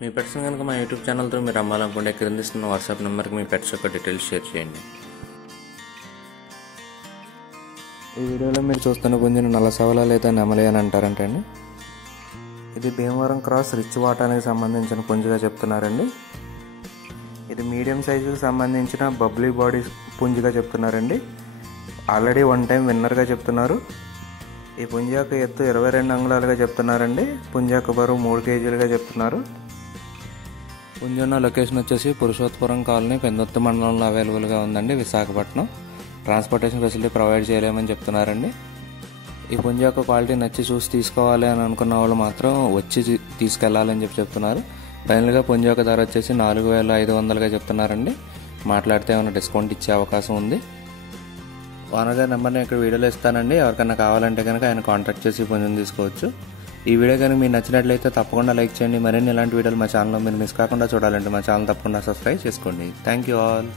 మీ పెట్స్ని కనుక మా యూట్యూబ్ ఛానల్తో మీరు అమ్మాలనుకుంటే క్రింద ఇస్తున్న వాట్సాప్ నెంబర్కి మీ పెట్స్ యొక్క డీటెయిల్స్ షేర్ చేయండి. ఈ వీడియోలో మీరు చూస్తున్న పుంజుని నల్ల సవల లేదా నెమలి అని అంటారంటండి. ఇది భీమవరం క్రాస్ రిచ్ వాటానికి సంబంధించిన పుంజుగా చెప్తున్నారండి. ఇది మీడియం సైజుకి సంబంధించిన బబ్లీ బాడీ పుంజుగా చెప్తున్నారండి. ఆల్రెడీ 1 టైం విన్నర్గా చెప్తున్నారు. ఈ పుంజు యొక్క ఎత్తు 22 అంగుళాలుగా చెప్తున్నారండి. పుంజు యొక్క బరువు 3 కేజీలుగా చెప్తున్నారు. పుంజు ఉన్న లొకేషన్ వచ్చేసి పురుషోత్తపురం కాలనీ పెందుర్తి మండలంలో అవైలబుల్గా ఉందండి, విశాఖపట్నం. ట్రాన్స్పోర్టేషన్ ఫెసిలిటీ ప్రొవైడ్ చేయలేమని చెప్తున్నారండి. ఈ పుంజు యొక్క క్వాలిటీ నచ్చి చూసి తీసుకోవాలి అని అనుకున్న వాళ్ళు మాత్రం వచ్చి తీసుకెళ్లాలని చెప్తున్నారు. ఫైనల్గా పుంజు యొక్క ధర వచ్చేసి 4500గా చెప్తున్నారండి. మాట్లాడితే ఏమైనా డిస్కౌంట్ ఇచ్చే అవకాశం ఉంది. ఓనర్ గారి నెంబర్ని ఇక్కడ వీడియోలో ఇస్తానండి. ఎవరికైనా కావాలంటే కనుక ఆయన కాంటాక్ట్ చేసి పుంజుని తీసుకోవచ్చు. ఈ వీడియో కనుక మీకు నచ్చినట్లయితే తప్పకుండా లైక్ చేయండి. మరిన్ని ఇలాంటి వీడియోలు మా ఛానల్లో మీరు మిస్ కాకుండా చూడాలంటే మా ఛానల్ తప్పకుండా సబ్స్క్రైబ్ చేసుకోండి. Thank you all.